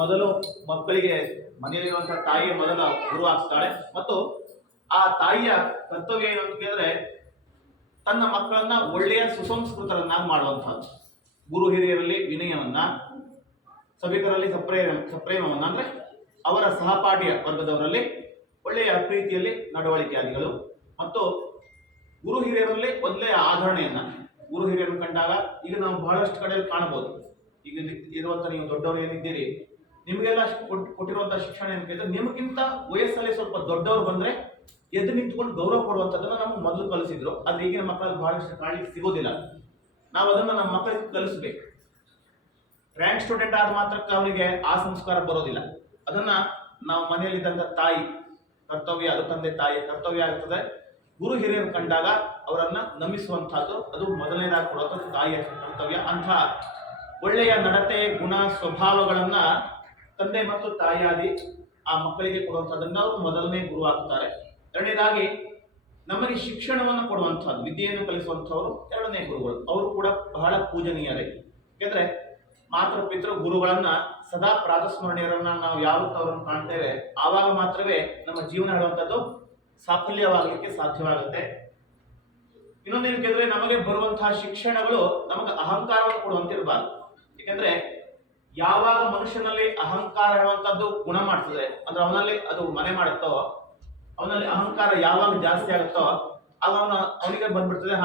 ಮೊದಲು ಮಕ್ಕಳಿಗೆ ಮನೆಯಲ್ಲಿರುವಂತಹ ತಾಯಿಯ ಮೊದಲ ಗುರು ಆಗ್ತಾಳೆ ಮತ್ತು ಆ ತಾಯಿಯ ಕರ್ತವ್ಯ ಏನು ಅಂತ ಕೇಳಿದ್ರೆ ತನ್ನ ಮಕ್ಕಳನ್ನ ಒಳ್ಳೆಯ ಸುಸಂಸ್ಕೃತರನ್ನಾಗಿ ಮಾಡುವಂತಹದ್ದು. ಗುರು ಹಿರಿಯರಲ್ಲಿ ವಿನಯವನ್ನ, ಸಭಿಕರಲ್ಲಿ ಸಪ್ರೇಮವನ್ನ ಅಂದ್ರೆ ಅವರ ಸಹಪಾಠಿಯ ವರ್ಗದವರಲ್ಲಿ ಒಳ್ಳೆಯ ಪ್ರೀತಿಯಲ್ಲಿ ನಡವಳಿಕೆಯಾದಿಗಳು ಮತ್ತು ಗುರು ಹಿರಿಯರಲ್ಲಿ ಒಳ್ಳೆಯ ಆಧರಣೆಯನ್ನ. ಗುರು ಹಿರಿಯರನ್ನು ಕಂಡಾಗ ಈಗ ನಾವು ಬಹಳಷ್ಟು ಕಡೆಯಲ್ಲಿ ಕಾಣಬಹುದು. ಈಗ ಇರುವಂತ ನೀವು ದೊಡ್ಡವರು ಏನಿದ್ದೀರಿ, ನಿಮಗೆಲ್ಲ ಕೊಟ್ಟಿರುವಂತಹ ಶಿಕ್ಷಣ ಏನು ಕೇಳಿದ್ರೆ ನಿಮಗಿಂತ ವಯಸ್ಸಲ್ಲಿ ಸ್ವಲ್ಪ ದೊಡ್ಡವರು ಬಂದ್ರೆ ಎದ್ದು ನಿಂತ್ಕೊಂಡು ಗೌರವ ಕೊಡುವಂಥದ್ದನ್ನ ನಮ್ಗೆ ಮೊದಲು ಕಲಿಸಿದ್ರು. ಆದ್ರೆ ಈಗಿನ ಮಕ್ಕಳಿಗೆ ಬಹಳಷ್ಟು ಕಾಣಲಿಕ್ಕೆ ಸಿಗೋದಿಲ್ಲ. ನಾವು ಅದನ್ನ ನಮ್ಮ ಮಕ್ಕಳಿಗೆ ಕಲಿಸ್ಬೇಕು. ರ್ಯಾಂಕ್ ಸ್ಟೂಡೆಂಟ್ ಆದ ಮಾತ್ರಕ್ಕೆ ಅವನಿಗೆ ಆ ಸಂಸ್ಕಾರ ಬರೋದಿಲ್ಲ. ಅದನ್ನ ನಾವು ಮನೆಯಲ್ಲಿದ್ದಂಥ ತಾಯಿ ಕರ್ತವ್ಯ, ಅದು ತಂದೆ ತಾಯಿ ಕರ್ತವ್ಯ ಆಗ್ತದೆ. ಗುರು ಹಿರಿಯರು ಕಂಡಾಗ ಅವರನ್ನ ನಮಿಸುವಂತಹದ್ದು ಅದು ಮೊದಲನೇದಾಗಿ ಕೊಡುವಂಥದ್ದು ತಾಯಿಯ ಕರ್ತವ್ಯ. ಅಂಥ ಒಳ್ಳೆಯ ನಡತೆ, ಗುಣ, ಸ್ವಭಾವಗಳನ್ನ ತಂದೆ ಮತ್ತು ತಾಯಿಯಾದಿ ಆ ಮಕ್ಕಳಿಗೆ ಕೊಡುವಂಥದ್ದನ್ನ ಅವರು ಮೊದಲನೇ ಗುರು ಆಗ್ತಾರೆ. ಎರಡನೇದಾಗಿ ನಮಗೆ ಶಿಕ್ಷಣವನ್ನು ಕೊಡುವಂಥದ್ದು, ವಿದ್ಯೆಯನ್ನು ಕಲಿಸುವಂಥವ್ರು ಎರಡನೇ ಗುರುಗಳು. ಅವರು ಕೂಡ ಬಹಳ ಪೂಜನೀಯರೇ. ಯಾಕೆಂದ್ರೆ ಮಾತೃ ಪಿತೃ ಗುರುಗಳನ್ನ ಸದಾ ಪ್ರಾತಸ್ಮರಣೀಯರನ್ನ ನಾವು ಯಾವತ್ತು ಅವರನ್ನು ಕಾಣ್ತೇವೆ ಆವಾಗ ಮಾತ್ರವೇ ನಮ್ಮ ಜೀವನ ಹೇಳುವಂಥದ್ದು ಸಾಫಲ್ಯವಾಗಲಿಕ್ಕೆ ಸಾಧ್ಯವಾಗುತ್ತೆ. ಇನ್ನೊಂದೇನು ಕೇಳಿದ್ರೆ ನಮಗೆ ಬರುವಂತಹ ಶಿಕ್ಷಣಗಳು ನಮಗೆ ಅಹಂಕಾರವನ್ನು ಕೊಡುವಂತಿರಬಾರ್ದು. ಯಾಕಂದ್ರೆ ಯಾವಾಗ ಮನುಷ್ಯನಲ್ಲಿ ಅಹಂಕಾರ ಹೇಳುವಂತದ್ದು ಗುಣ ಮಾಡ್ತದೆ ಅಂದ್ರೆ ಅವನಲ್ಲಿ ಅದು ಮನೆ ಮಾಡುತ್ತೋ, ಅವನಲ್ಲಿ ಅಹಂಕಾರ ಯಾವಾಗ ಜಾಸ್ತಿ ಆಗುತ್ತೋ ಆಗ ಅವನಿಗೆ ಬಂದ್ಬಿಡ್ತದೆ,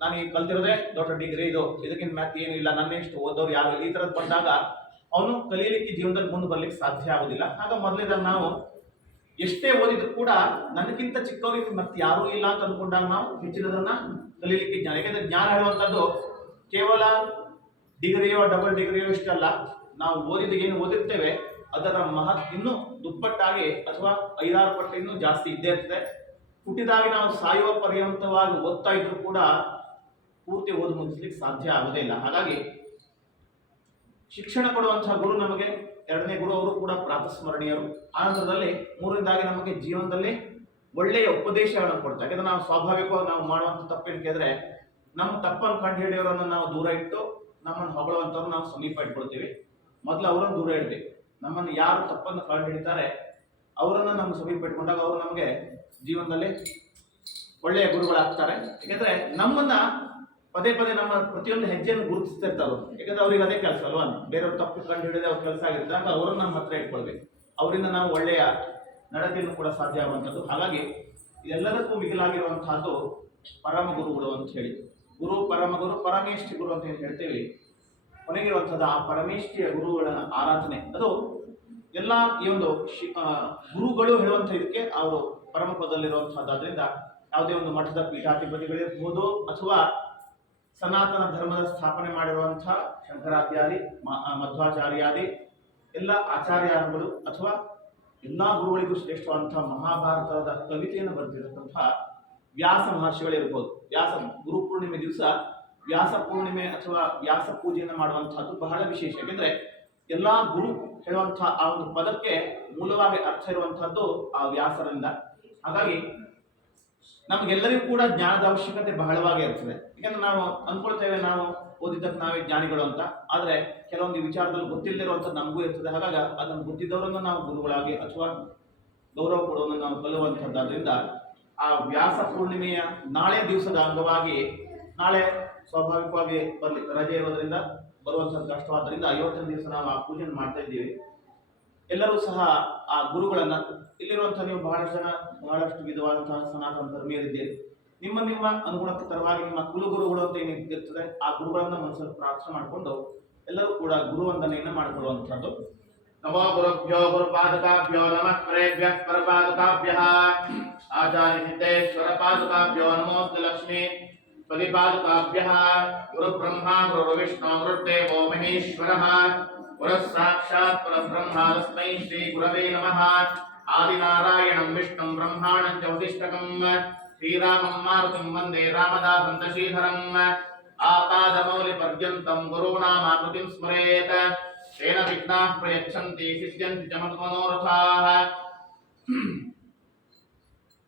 ನಾನು ಈಗ ಕಲ್ತಿರೋದೇ ದೊಡ್ಡ ಡಿಗ್ರಿ, ಇದಕ್ಕಿಂತ ಮ್ಯಾಥ್ ಏನು ಇಲ್ಲ, ನನ್ನೆಷ್ಟು ಓದೋರು ಯಾರು, ಈ ತರದ್ ಬಂದಾಗ ಅವನು ಕಲಿಯಲಿಕ್ಕೆ ಜೀವನದಲ್ಲಿ ಮುಂದೆ ಬರ್ಲಿಕ್ಕೆ ಸಾಧ್ಯ ಆಗುದಿಲ್ಲ. ಆಗ ಮೊದಲೇದಾಗ ನಾವು ಎಷ್ಟೇ ಓದಿದ್ರು ಕೂಡ ನನಗಿಂತ ಚಿಕ್ಕವರಿಗೆ ಮತ್ತೆ ಯಾರೂ ಇಲ್ಲ ಅಂತ ಅಂದ್ಕೊಂಡಾಗ ನಾವು ಹೆಚ್ಚಿನದನ್ನ ಕಲೀಲಿಕ್ಕೆ ಜ್ಞಾನ. ಯಾಕಂದ್ರೆ ಜ್ಞಾನ ಹೇಳುವಂಥದ್ದು ಕೇವಲ ಡಿಗ್ರಿಯೋ ಡಬಲ್ ಡಿಗ್ರಿಯೋ ಇಷ್ಟಲ್ಲ, ನಾವು ಓದಿದ ಏನು ಓದಿರ್ತೇವೆ ಅದರ ಇನ್ನೂ ದುಪ್ಪಟ್ಟಾಗಿ ಅಥವಾ 5-6 ಪಟ್ಟು ಇನ್ನೂ ಜಾಸ್ತಿ ಇದ್ದೇ ಇರ್ತದೆ. ಹುಟ್ಟಿದಾಗಿ ನಾವು ಸಾಯುವ ಪರ್ಯಂತವಾಗಿ ಓದ್ತಾ ಇದ್ರು ಕೂಡ ಪೂರ್ತಿ ಓದಿ ಮುಗಿಸ್ಲಿಕ್ಕೆ ಸಾಧ್ಯ ಆಗೋದೇ ಇಲ್ಲ. ಹಾಗಾಗಿ ಶಿಕ್ಷಣ ಕೊಡುವಂತಹ ಗುರು ನಮಗೆ ಎರಡನೇ ಗುರು, ಅವರು ಕೂಡ ಪ್ರಾತಸ್ಮರಣೀಯರು. ಆನಂತರದಲ್ಲಿ ಮೂರನೇದಾಗಿ ನಮಗೆ ಜೀವನದಲ್ಲಿ ಒಳ್ಳೆಯ ಉಪದೇಶಗಳನ್ನು ಕೊಡ್ತಾರೆ. ಯಾಕಂದ್ರೆ ನಾವು ಸ್ವಾಭಾವಿಕವಾಗಿ ನಾವು ಮಾಡುವಂಥ ತಪ್ಪೇನು ಕೇಳಿದ್ರೆ ನಮ್ಮ ತಪ್ಪನ್ನು ಕಂಡು ಹಿಡಿಯೋರನ್ನು ನಾವು ದೂರ ಇಟ್ಟು ನಮ್ಮನ್ನು ಹೊಗಳುವಂಥವ್ರು ನಾವು ಸಮೀಪ ಇಟ್ಕೊಳ್ತೀವಿ. ಮೊದಲು ಅವರನ್ನು ದೂರ ಇಡ್ಬೇಕು. ನಮ್ಮನ್ನು ಯಾರು ತಪ್ಪನ್ನು ಕಂಡು ಹಿಡಿತಾರೆ ಅವರನ್ನು ನಮ್ಮ ಸಮೀಪ ಇಟ್ಕೊಂಡಾಗ ಅವರು ನಮಗೆ ಜೀವನದಲ್ಲಿ ಒಳ್ಳೆಯ ಗುರುಗಳಾಗ್ತಾರೆ. ಯಾಕಂದ್ರೆ ನಮ್ಮನ್ನ ಪದೇ ಪದೇ ನಮ್ಮ ಪ್ರತಿಯೊಂದು ಹೆಜ್ಜೆಯನ್ನು ಗುರುತಿಸ್ತಾ ಇರ್ತಾರೆ. ಯಾಕಂದ್ರೆ ಅವ್ರಿಗೆ ಅದೇ ಕೆಲಸ ಅಲ್ವಾ, ಬೇರೆಯವ್ರ ತಪ್ಪು ಕಂಡು ಹಿಡಿದ್ರೆ ಅವ್ರ ಕೆಲಸ ಆಗಿರ್ತಾರೆ. ಅವರನ್ನು ನಮ್ಮ ಹತ್ರ ಇಟ್ಕೊಳ್ಬೇಕು. ಅವರಿಂದ ನಾವು ಒಳ್ಳೆಯ ನಡತೆಯನ್ನು ಕೂಡ ಸಾಧ್ಯ ಆಗುವಂಥದ್ದು. ಹಾಗಾಗಿ ಇದೆಲ್ಲದಕ್ಕೂ ಮಿಗಿಲಾಗಿರುವಂತಹದ್ದು ಪರಮ ಗುರುಗಳು ಅಂತ ಹೇಳಿ. ಗುರು, ಪರಮ ಗುರು, ಪರಮೇಷ್ಠಿ ಗುರು ಅಂತ ಏನು ಹೇಳ್ತೇವೆ, ಕೊನೆಗಿರುವಂಥದ್ದು ಆ ಪರಮೇಷ್ಠಿಯ ಗುರುಗಳ ಆರಾಧನೆ. ಅದು ಎಲ್ಲ ಈ ಒಂದು ಗುರುಗಳು ಹೇಳುವಂಥ ಇದಕ್ಕೆ ಅವರು ಪರಮ ಪದದಲ್ಲಿರುವಂತಹದ್ದಾದ್ರಿಂದ ಯಾವುದೇ ಒಂದು ಮಠದ ಪೀಠಾಧಿಪತಿಗಳಿರ್ಬೋದು ಅಥವಾ ಸನಾತನ ಧರ್ಮದ ಸ್ಥಾಪನೆ ಮಾಡಿರುವಂತಹ ಶಂಕರಾಚಾರ್ಯ, ಮಧ್ವಾಚಾರ್ಯಾದಿ ಎಲ್ಲ ಆಚಾರ್ಯರುಗಳು ಅಥವಾ ಎಲ್ಲಾ ಗುರುಗಳಿಗೂ ಶ್ರೇಷ್ಠವಾದಂತಹ ಮಹಾಭಾರತದ ಕವಿತೆಯನ್ನು ಬರೆದಿರತಕ್ಕಂತಹ ವ್ಯಾಸ ಮಹರ್ಷಿಗಳಿರ್ಬೋದು. ಗುರು ಪೂರ್ಣಿಮೆ ದಿವಸ ವ್ಯಾಸ ಪೂರ್ಣಿಮೆ ಅಥವಾ ವ್ಯಾಸ ಪೂಜೆಯನ್ನು ಮಾಡುವಂತಹದ್ದು ಬಹಳ ವಿಶೇಷ. ಯಾಕೆಂದ್ರೆ ಎಲ್ಲಾ ಗುರು ಹೇಳುವಂತಹ ಆ ಒಂದು ಪದಕ್ಕೆ ಮೂಲವಾಗಿ ಅರ್ಥ ಇರುವಂತಹದ್ದು ಆ ವ್ಯಾಸರಿಂದ. ಹಾಗಾಗಿ ನಮಗೆಲ್ಲರಿಗೂ ಕೂಡ ಜ್ಞಾನದ ಅವಶ್ಯಕತೆ ಬಹಳವಾಗಿ ಇರ್ತದೆ. ಯಾಕಂದ್ರೆ ನಾವು ಅಂದ್ಕೊಳ್ತೇವೆ ನಾವು ಓದಿದ್ದಕ್ಕೆ ನಾವೇ ಜ್ಞಾನಿಗಳು ಅಂತ, ಆದ್ರೆ ಕೆಲವೊಂದು ವಿಚಾರದಲ್ಲಿ ಗೊತ್ತಿಲ್ಲದಿರುವಂಥದ್ದು ನಮಗೂ ಇರ್ತದೆ. ಹಾಗಾಗಿ ಅದನ್ನು ಗೊತ್ತಿದ್ದವರನ್ನು ನಾವು ಗುರುಗಳಾಗಿ ಅಥವಾ ಗೌರವ ಕೊಡುವನ್ನು ನಾವು ಕಲಿಯುವಂಥದ್ದಾದ್ರಿಂದ ಆ ವ್ಯಾಸ ಪೂರ್ಣಿಮೆಯ ನಾಳೆ ದಿವಸದ ಅಂಗವಾಗಿ, ನಾಳೆ ಸ್ವಾಭಾವಿಕವಾಗಿ ರಜೆ ಇರೋದ್ರಿಂದ ಬರುವಂಥದ್ದು ಕಷ್ಟವಾದ್ದರಿಂದ ಇವತ್ತಿನ ದಿವಸ ನಾವು ಆ ಪೂಜೆಯನ್ನು ಮಾಡ್ತಾ ಇದ್ದೀವಿ. ಎಲ್ಲರೂ ಸಹ ಆ ಗುರುಗಳನ್ನ, ಇಲ್ಲಿರುವಂತಹ ನೀವು ಬಹಳಷ್ಟು ವಿಧವಾದಂತಹ ಸನಾತನ ಧರ್ಮೀಯರಿದ್ದೀರಿ. ನಿಮ್ಮ ಅನುಗುಣಕ್ಕೆ ತರವಾಗಿ ನಿಮ್ಮ ಕುಲಗುರುಗಳು ಅಂತ ಏನಿರ್ತದೆ ಆ ಗುರುಗಳನ್ನ ಮನಸ್ಸಲ್ಲಿ ಪ್ರಾರ್ಥನೆ ಮಾಡಿಕೊಂಡು ಎಲ್ಲರೂ ಕೂಡ ಗುರುವಂದನೆಯನ್ನ ಮಾಡಿಕೊಳ್ಳುವಂಥದ್ದು. ನಮೋ ಗುರುಭ್ಯೋ ಗುರುಪಾದಕಾಭ್ಯೋ ನಮಃ ಪರೇಭ್ಯಃ ಪರಪಾದಕಾಭ್ಯಃ ಆಚಾರ್ಯ ಸಿದ್ದೇಶ್ವರ ಪಾದಕಾಭ್ಯೋ ನಮೋಸ್ತು ಲಕ್ಷ್ಮೀ ಪದಿಪಾದಕಾಭ್ಯಃ. ಗುರು ಬ್ರಹ್ಮ ಗುರು ವಿಷ್ಣು ಗುರುದೇವೋ ಮಹೇಶ್ವರಃ ಗುರು ಸಾಕ್ಷಾತ್ ಪರಬ್ರಹ್ಮ ತಸ್ಮೈ ಶ್ರೀ ಗುರವೇ ನಮಃ. ಆದಿನಾರಾಯಣಂ ವಿಷ್ಣುಂ ಬ್ರಹ್ಮಾಣಂ ಚ ವಸಿಷ್ಠಕಂ ಶ್ರೀರಾಮಂ ಮಾರುತಿಂ ವಂದೇ ರಾಮದಾಸಂ ಶ್ರೀಧರಂ. ಆಪಾದಮೌಲಿ ಪರ್ಯಂತಂ ಗುರುಣಾಮಾಕೃತಿಂ ಸ್ಮರೇತ್ ತೇನ ವಿಘ್ನಾಃ ಪ್ರಯಚ್ಛಂತಿ ಸಿದ್ಧ್ಯಂತಿ ಚ ಮನೋರಥಾಃ.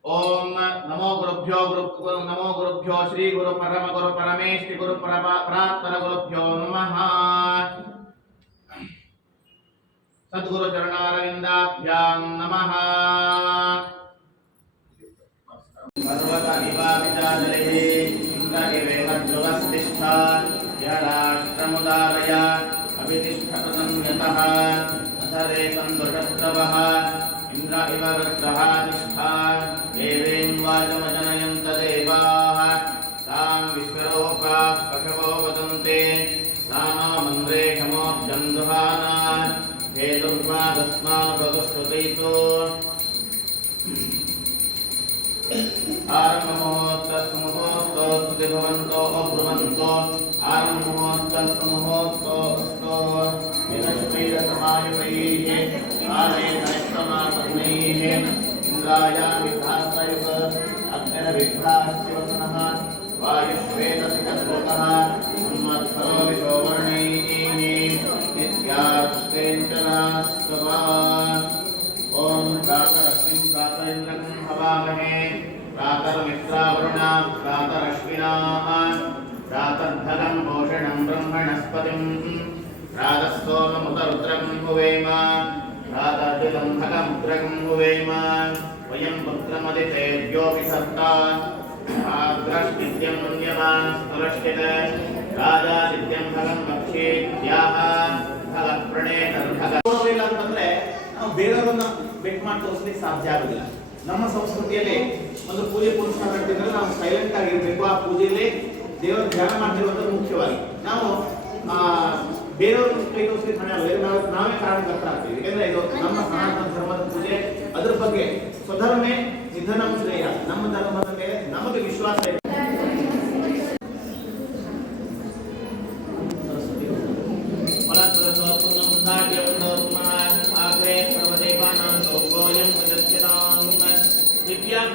ಓಂ ನಮೋ ಗುರುಭ್ಯೋ ಶ್ರೀ ಗುರು ಪರಮ ಗುರು ಪರಮೇಶ್ವರಿ ಗುರು ಪರಾತ್ಪರ ಗುರುಭ್ಯೋ ನಮಃ. सद्गुरु चरणारविंदाभ्यां नमः। पर्वतनिपाविताजले इन्द्रनिवेह ध्रुवस्तिष्ठा यराष्ट्रमुदारय अभितिष्ठतं यतः अथरेकं दुषत्रवः इन्द्र इव वृत्रः निष्ठा देवीं वाचमजनयन्त देवाः तां विश्वरूपाः पशवो वदन्ते नामा मन्द्रे क्षमोऽभ्यं दुहाना हे दुर्वादस्मान् प्रदुष्टुतैतो आरम्भमुहूर्तस्तमुहूर्तोऽस्तु भवन्तो अब्रुवन्तो आरम्भमुहूर्तस्तमुहूर्तोऽस्तु विनश्वैरसमायुवैः आरेणस्तमासन्नैः इन्द्राय विद्धासयुः अग्निर्विद्धास्योतनः वायुश्वेतसिकस्रोतः संवत्सरो विशोवर्णैः नित्यास्तेऽञ्जनास्तवा ॐ प्रातरश्मिं प्रातरिन्द्रं हवामहे प्रातर्मित्रावरुणा प्रातरश्विनाः प्रातर्धनं भूषणं ब्रह्मणस्पतिं प्रातःसोममुतरुद्रं हुवेम प्रातर्दिलं फलमुद्रं हुवेम वयं पुत्रमदितेभ्योऽपि सत्ता आग्रश्नित्यं मन्यमान् स्फुरश्चित् राजादित्यं फलं वक्ष्येत्याह फलप्रणेतर्फल ಅಂತಂದ್ರೆ ನಾವು ಬೇರೆಯವರನ್ನ ಬೆಟ್ ಮಾಡಿ ತೋರಿಸಲಿಕ್ಕೆ ಸಾಧ್ಯ ಆಗುದಿಲ್ಲ. ನಮ್ಮ ಸಂಸ್ಕೃತಿಯಲ್ಲಿ ಒಂದು ಪೂಜೆ ಪುನಸ್ಕಾರ ನಡೆದಿದ್ರೆ ನಾವು ಸೈಲೆಂಟ್ ಆಗಿರ್ಬೇಕು. ಆ ಪೂಜೆಯಲ್ಲಿ ದೇವರ ಧ್ಯಾನ ಮಾಡ್ತಿರುವಂಥದ್ದು ಮುಖ್ಯವಾಗಿ. ನಾವು ಬೇರೆಯವ್ರನ್ನ ಕೈ ತೋರಿಸಲಿಕ್ಕೆ ಹಣ ನಾವೇ ಕಾರಣಕರ್ತರಾಗ್ತೀವಿ. ಯಾಕಂದ್ರೆ ಇದು ನಮ್ಮ ಸನಾತನ ಧರ್ಮದ ಪೂಜೆ. ಅದ್ರ ಬಗ್ಗೆ ಸ್ವಧರ್ಮೇ ನಿಧನಂ ಶ್ರೇಯ, ನಮ್ಮ ಧರ್ಮದ ಮೇಲೆ ನಮಗೆ ವಿಶ್ವಾಸ ಇದೆ.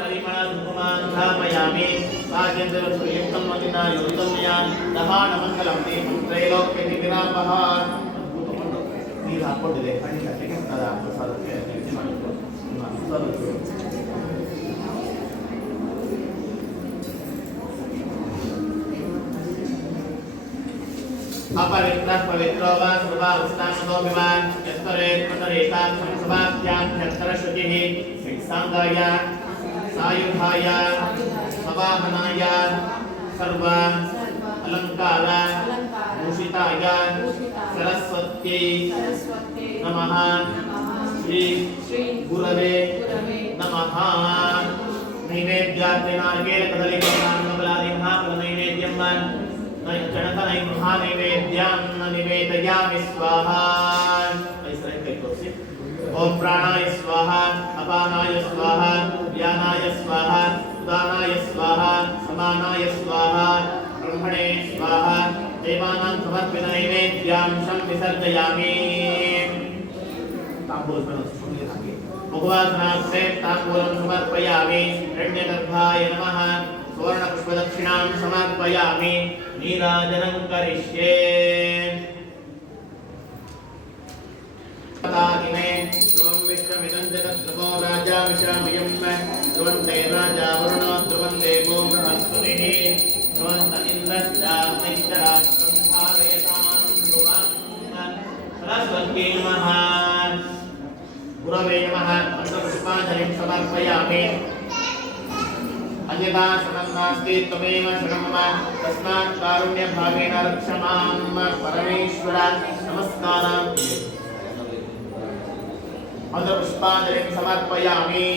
परिमलधूपमाधापयामि राजेन्द्रयुक्तं मदिना युक्तं मया दहानमङ्गलं दीपं त्रैलोक्यदिविरापः ನೀರು ಹಾಕೊಂಡಿದೆ ಕಣ್ಣಿಗೆ ಪ್ರಸಾದಕ್ಕೆ अपवित्रः पवित्रो वा सर्वावस्थानो विवान् यस्तरेत्मतरेकाक्षं सभाभ्याभ्यन्तरशुचिः वित्साङ्गाय सायुधाय सवाहनाय सर्व अलङ्कार भूषिताय सरस्वत्यै नमः श्री गुरवे नमः। नैवेद्यार्चनार्गेलकदलीफलादिमहाफलनैवेद्यं चणकनैमहानैवेद्यां निवेदयामि स्वाहा। ओम प्राणाय स्वाहा अपानाय स्वाहा व्यानाय स्वाहा उदानाय स्वाहा समानाय स्वाहा ब्रह्मणे स्वाहा। देवानां समर्पित नैवेद्यांशं विसर्जयामि। मुखवासनास्ते ताम्बूलं समर्पयामि। हिरण्यगर्भाय नमः। सुवर्णपुष्पदक्षिणां समर्पयामि। नीराजनं करिष्ये। तादिमे ध्रुवं विश्वमिदं जगत्सुभो राजा विशामयं ध्रुवन्ते राजा वरुणो ध्रुवं देवो बृहस्पतिः ध्रुवन्त इन्द्रश्चाग्निश्चराष्ट्रं धारयतां ध्रुवं सरस्वत्यै नमः। गुरवे नमः। मन्त्रपुष्पाञ्जलिं समर्पयामि। अन्यथा शरणं नास्ति त्वमेव शरणं मम तस्मात् कारुण्यभावेन रक्ष मां परमेश्वर। नमस्कारान् मंत्रपुष्पाञ्जलिं समर्पयामि।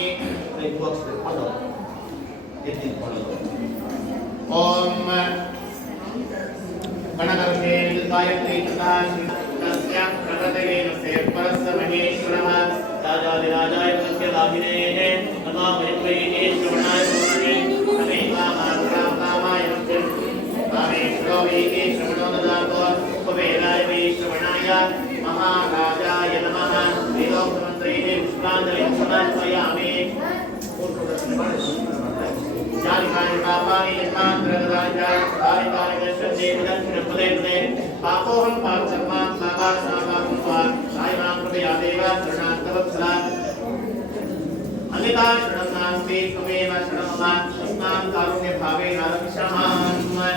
ओम गणकर्षे गायत्री तथा तस्यां प्रकृतये नमस्ते परस्य महेश्वरः राजाधिराजाय सत्यलाभिने नमामि श्रवणाय पूर्णे अनेकामाय नमस्ते कामेश्वरो वै श्रवणो ददातु कुबेराय वै श्रवणाय महाराजाय नमः। वेदोक्तमन्त्रैः पुष्पाञ्जलिं समर्पयामि। जालिकानि पापानि यथान्तरगतानि कालिकानि दर्शन्ते दक्षिणपदे पदे पापोऽहं पापकर्मां पापात्मापापं वा सायमां कृपया देव शरणार्थवत्सला। अन्यथा शरणं नास्ति त्वमेव शरणं मम तस्मात् कारुण्यभावेन रक्ष मां।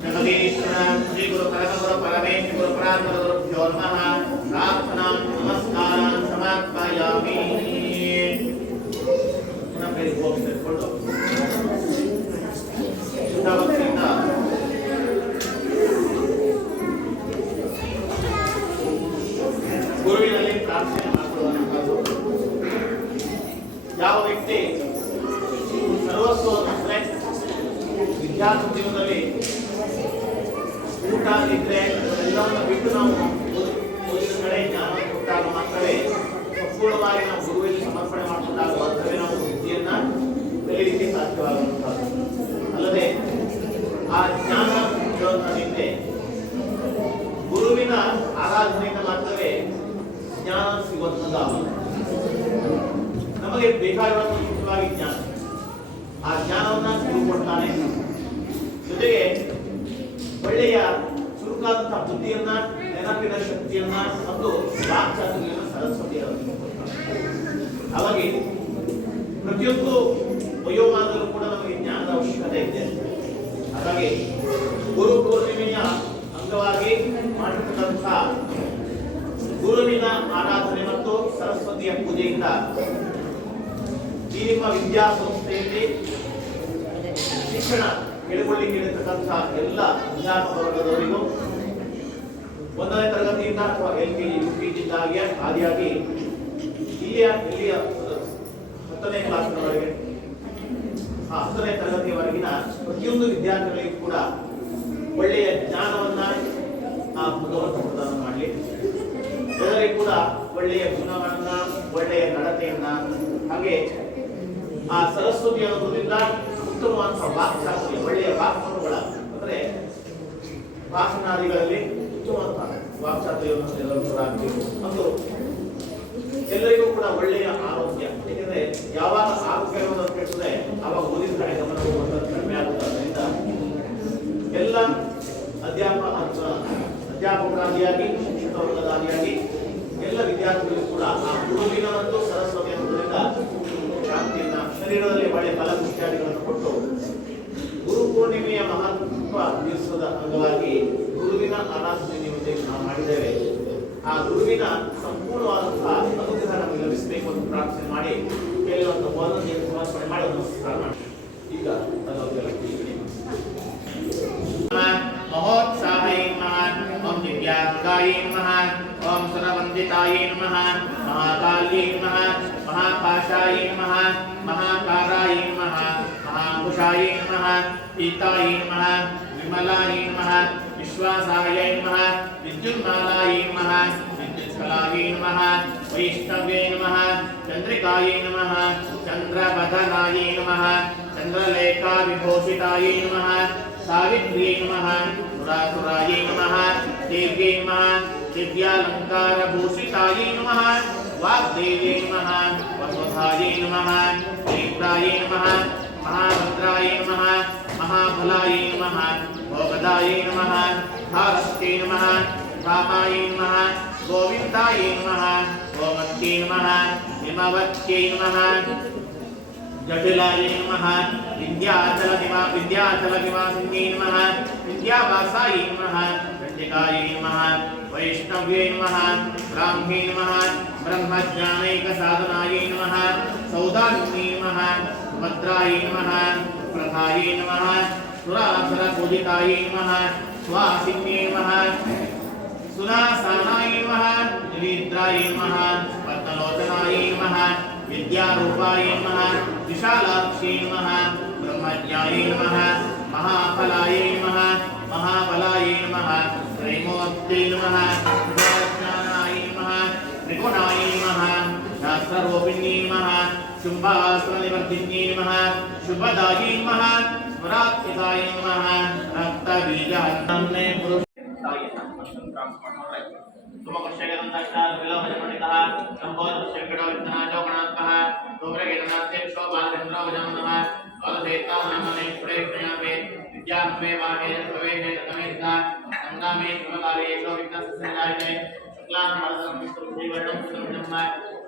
जगदीश्वर श्री गुरु परमेश्वर परमेश्वर गुरुभ्यो नमः। प्रार्थनां ಕೈ ಹೋಗಿ ಸೇರಿಕೊಂಡು ಶುದ್ಧ ಭಕ್ತಿಯಿಂದ ಗುರುವಿನಲ್ಲಿ ಪ್ರಾರ್ಥನೆ ಮಾಡಿಕೊಳ್ಳುವಂಥದ್ದು. ಯಾವ ವ್ಯಕ್ತಿ ಸರ್ವಸ್ವವನ್ನು ಅಂದರೆ ವಿದ್ಯಾರ್ಥಿ ಜೀವನದಲ್ಲಿ ಊಟ ನಿದ್ರೆ ಎಲ್ಲವನ್ನು ಬಿಟ್ಟು ನಾವು ಓದಿನ ಕಡೆ ಜ್ಞಾನ ಕೊಟ್ಟಾಗ ಮಾತ್ರವೇ ಸಂಪೂರ್ಣವಾಗಿ ನಾವು ಗುರುವಿಗೆ ಸಮರ್ಪಣೆ ಮಾಡಿಕೊಂಡಾಗ ಮಾತ್ರವೇ ನಾವು ವಿದ್ಯೆಯನ್ನ ಕಲಿಯಲಿಕ್ಕೆ ಸಾಧ್ಯವಾಗುವಂಥದ್ದು. ಅಲ್ಲದೆ ಆ ಜ್ಞಾನ ನಿಂದೆ ಗುರುವಿನ ಆರಾಧನೆಯಿಂದ ಮಾತ್ರವೇ ಜ್ಞಾನ ಸಿಗುವಂಥದ್ದು. ನಮಗೆ ಬೇಕಾಗಿರುವಂತಹ ಮುಖ್ಯವಾಗಿ ಜ್ಞಾನ, ಆ ಜ್ಞಾನವನ್ನ ಗುರು ಕೊಡ್ತಾನೆ. ಜೊತೆಗೆ ಒಳ್ಳೆಯ ಚುರುಕಾದಂತಹ ಬುದ್ಧಿಯನ್ನ, ನೆನಪಿನ ಶಕ್ತಿಯನ್ನ ಮತ್ತು ವಾಕ್ಚಾತುರ್ಯವನ್ನು ಸರಸ್ವತಿಯನ್ನು ಹಾಗಾಗಿ ಪ್ರತಿಯೊಂದು ವಯೋಮಾನದಲ್ಲೂ ಕೂಡ ನಮಗೆ ಜ್ಞಾನದ ಅವಶ್ಯಕತೆ ಇದೆ. ಹಾಗಾಗಿ ಗುರು ಪೂರ್ಣಿಮೆಯ ಅಂಗವಾಗಿ ಮಾಡಿರ್ತಕ್ಕಂತಹ ಗುರುವಿನ ಆರಾಧನೆ ಮತ್ತು ಸರಸ್ವತಿಯ ಪೂಜೆಯಿಂದ ಈ ನಿಮ್ಮ ವಿದ್ಯಾಸಂಸ್ಥೆಯಲ್ಲಿ ಶಿಕ್ಷಣ ಹೇಳಿಕೊಳ್ಳಿಕ್ಕೆ ಇರತಕ್ಕಂತಹ ಎಲ್ಲ ವಿದ್ಯಾರ್ಥಿ ವರ್ಗದವರಿಗೂ 1ನೇ ತರಗತಿಯಿಂದ ಅಥವಾ LKG UKG ಆದಿಯಾಗಿ ಇಲ್ಲಿಯ 10ನೇ ಕ್ಲಾಸ್ನವರೆಗೆ 10ನೇ ತರಗತಿಯವರೆಗಿನ ಪ್ರತಿಯೊಂದು ವಿದ್ಯಾರ್ಥಿಗಳಿಗೂ ಕೂಡ ಒಳ್ಳೆಯ ಜ್ಞಾನವನ್ನ ಆ ಭಗವಂತ ಪ್ರದಾನ ಮಾಡಲಿ. ಎಲ್ಲರಿಗೂ ಕೂಡ ಒಳ್ಳೆಯ ಗುಣಗಳನ್ನ, ಒಳ್ಳೆಯ ನಡತೆಯನ್ನ, ಹಾಗೆ ಆ ಸರಸ್ವತಿ ಅನ್ನೋದ್ರಿಂದ ಉತ್ತಮವಾದಂತಹ ವಾಕ್ಚಾತುರ್ಯ, ಒಳ್ಳೆಯ ವಾಕ್ಪಟುಗಳ ಅಂದ್ರೆ ಭಾಷಣಾದಿಗಳಲ್ಲಿ ಉತ್ತಮವಾದ ವಾಕ್ಚಾತುರ್ಯವನ್ನು ಎಲ್ಲರೂ ಮತ್ತು ಎಲ್ಲರಿಗೂ ಕೂಡ ಒಳ್ಳೆಯ ಆರೋಗ್ಯ. ಏಕೆಂದ್ರೆ ಯಾವಾಗ ಆರೋಗ್ಯವನ್ನು ಕೆಡಿಸಿದ್ರೆ ಆವಾಗ ಓದಿನ ಕಡೆ ಗಮನ ಹೋಗುವಂಥದ್ದು ಕಡಿಮೆ ಆಗುವುದರಿಂದ ಎಲ್ಲ ಅಧ್ಯಾಪಕರಾದಿಯಾಗಿ, ಶಿಕ್ಷಕ ವರ್ಗದಾದಿಯಾಗಿ ಎಲ್ಲ ವಿದ್ಯಾರ್ಥಿಗಳು ಕೂಡ ಆ ಗುರುವಿನ ಮತ್ತು ಸರಸ್ವತಿ ಅನ್ನೋದ್ರಿಂದ ಶಾಂತಿಯನ್ನ, ಶರೀರದಲ್ಲಿ ಒಳ್ಳೆಯ ಫಲಪುಷ್ಟಿಯಾದಿಗಳನ್ನು ಕೊಟ್ಟು ಗುರು ಪೂರ್ಣಿಮೆಯ ಮಹತ್ವ ದಿವಸದ ಅಂಗವಾಗಿ ಗುರುವಿನ ಆರಾಧನೆ ನಾವು ಮಾಡಿದ್ದೇವೆ. ಆ ಗುರುವಿನ ಸಂಪೂರ್ಣವಾದಂತಹ ಅನುಗ್ರಹ ನಮಗೆ ಲಭಿಸಬೇಕು ಅಂತ ಪ್ರಾರ್ಥನೆ ಮಾಡಿ ಕೇಳುವಂತಹ ಸಮರ್ಪಣೆ ಮಾಡಿ ನಮಸ್ಕಾರ ಮಾಡಿ. ಈಗ ಮಹೋತ್ಸಾಹೈ ನಮಃ, ಓಂ ದಿವ್ಯಾಂಗಾಯೈ ನಮಃ, ಓಂ ಸುರವಂದಿತಾಯೈ ನಮಃ, ಮಹಾಕಾಲ್ಯೈ ನಮಃ, ಮಹಾಪಾಶಾಯೈ ನಮಃ, ಮಹಾಕಾರಾಯೈ ನಮಃ, ಮಹಾಂಕುಶಾಯೈ ನಮಃ, ಪೀತಾಯೈ ನಮಃ, ವಿಮಲಾಯೈ ನಮಃ, ವಿಶ್ವಾಸಾಯೈ ನಮಃ, ವಿದ್ಯುನ್ಮಾಲಾಯೈ ನಮಃ, ವಿದ್ಯುತ್ಕಲಾಯೈ ನಮಃ, ವೈಷ್ಣವ್ಯೈ ನಮಃ, ಚಂದ್ರಿಕಾಯೈ ನಮಃ, ಚಂದ್ರವದನಾಯೈ ನಮಃ, ಚಂದ್ರಲೇಖಾ ವಿಭೂಷಿತಾಯೈ ನಮಃ, ಸಾವಿತ್ರ್ಯೈ ನಮಃ, ಸುರಾಸುರಾಯೈ ನಮಃ, ದೇವ್ಯೈ ನಮಃ, ದಿವ್ಯಾಲಂಕಾರಭೂಷಿತಾಯೈ ನಮಃ, ವಾಗ್ದೇವ್ಯೈ ನಮಃ, ವಸುಧಾಯೈ ನಮಃ, ನೇತ್ರಾಯೈ ನಮಃ, ಮಹಾಭದ್ರಾಯೈ ನಮಃ, ಮಹಾಫಲಾಯೈ ನಮಃ, ಭೋಗದಾಯೈ ನಮಃ, ಭಾರತ್ಯೈ ನಮಃ, ರಾಮಾಯೈ ನಮಃ, ಗೋವಿಂದಾಯೈ ನಮಃ, ಗೋಮತ್ಯೈ ನಮಃ, ಹಿಮವತ್ಯೈ ನಮಃ, ಜಟಿಲಾಯೈ ನಮಃ, ವಿದ್ಯಾಚಲನಿವಾಸಿನ್ಯೈ ನಮಃ, ವಿದ್ಯಾವಾಸಾಯೈ ನಮಃ, ಚಂಡಿಕಾಯೈ ನಮಃ, ವೈಷ್ಣವ್ಯೈ ನಮಃ, ಬ್ರಾಹ್ಮೇ ನಮಃ, ಬ್ರಹ್ಮಜ್ಞಾನೈಕಸಾಧನಾಯೈ ನಮಃ, ಸೌದಾಮಿನ್ಯೈ ನಮಃ, ಸುಭದ್ರಾಯೈ ನಮಃ, ಪ್ರಧಾಯೈ ನಮಃ, ಸುರಾಸುರಪೂಜಿತಾಯೈ ನಮಃ, ಸ್ವಾಸಿನ್ಯೈ ನಮಃ, ಸುನಾಸಾನಾಯೈ ನಮಃ, ನಿರೀದ್ರಾಯೈ ನಮಃ, ಪದ್ಮಲೋಚನಾಯೈ ನಮಃ, ವಿದ್ಯಾರೂಪಾಯೈ ನಮಃ, ವಿಶಾಲಾಕ್ಷೈ ನಮಃ, ಬ್ರಹ್ಮಜ್ಞಾಯೈ ನಮಃ, ಮಹಾಫಲಾಯೈ ನಮಃ, ಮಹಾಬಲಾಯೈ ನಮಃ, ತ್ರೈಮೂರ್ತ್ಯೈ ನಮಃ, ಜ್ಞಾನಾಯೈ ನಮಃ, ತ್ರಿಗುಣಾಯೈ ನಮಃ, ಶಾಸ್ತ್ರರೂಪಿಣ್ಯೈ ನಮಃ, ಶುಂಭಾಸುರನಿವರ್ಧಿನ್ಯೈ ನಮಃ, ಶುಭದಾಯೈ ನಮಃ, ಸ್ಮರಾತ್ಮಿಕಾಯೈ ನಮಃ, ರಕ್ತಬೀಜಾನ್ನೇ ಪುರುಷಾಯ ತುಮಕುಶ್ಯಗಂಧಕ್ಷಾಲವಿಲೋಭಜಪಂಡಿತಃ ಸಂಬೋಧಶಂಕಟವಿಘ್ನಾಜೋಗಣಾತ್ಮಃ ತೋಮ್ರಗೇತನಾಥೇಕ್ಷೋ ಬಾಲಚಂದ್ರೋಭಜನಃ ಕಾಲಸೇತಾನಮನೇಶ್ವರೇಶ್ವಯಾಮೇ ವಿದ್ಯಾಮೇ ವಾಹೇ ಪ್ರವೇಶೇ ತಮೇತಾ ಸಂಗಾಮೇ ಶುಭಕಾರ್ಯೇಷು ವಿಘ್ನಸಂಜಾಯತೆ ಶುಕ್ಲಾಂಬರದಂ ವಿಷ್ಣುರ್ಜೀವನಂ ಸುಬ್ರಹ್ಮ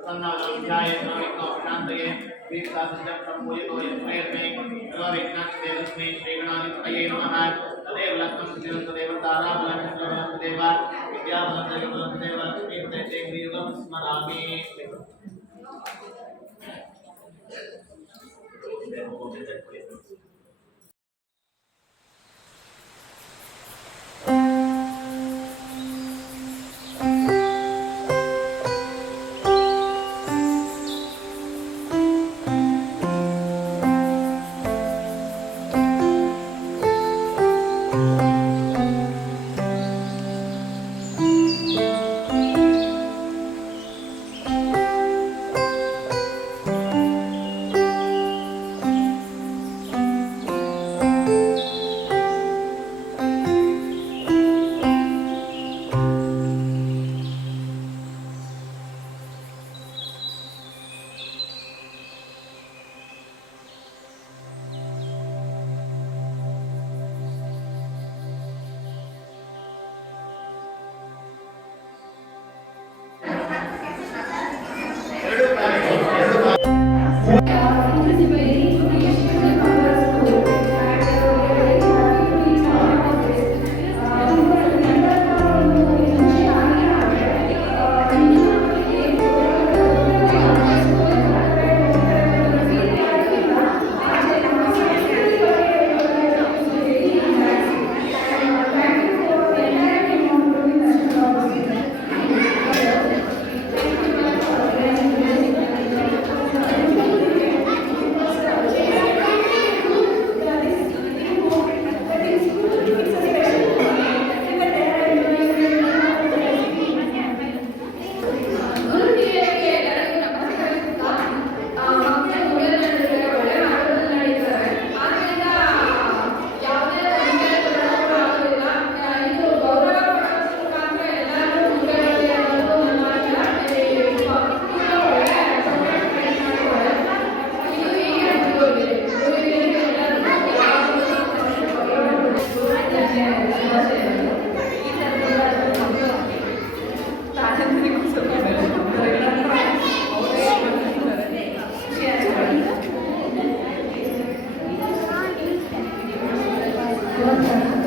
ಸನ್ನವಧ್ಯಾಯ ನವಿಕೋ ಶಾಂತಯೇ ವೀಕ್ಷಾಸಂಜಂ ಸಂಪೂಯಿತೋ ಯತ್ರೇರ್ಮೇ ಸರ್ವವಿಘ್ನಾಕ್ಷತೆ ಲಕ್ಷ್ಮೀ ಶ್ರೀಗಣಾಧಿಪತಯೇ ನಮಃ ತದೇವ ಲಕ್ಷ್ಮೀ ಸಿದ್ಧಿರಂತದೇವ ತಾರಾಬಲಂತದೇವ ವಿದ್ಯಾಬಲಂತದೇವ ಲಕ್ಷ್ಮೀ ಹೃದಯತೆ ಶ್ರೀಯುಗಂ ಸ್ಮರಾಮಿ. ನಮಸ್ಕಾರ.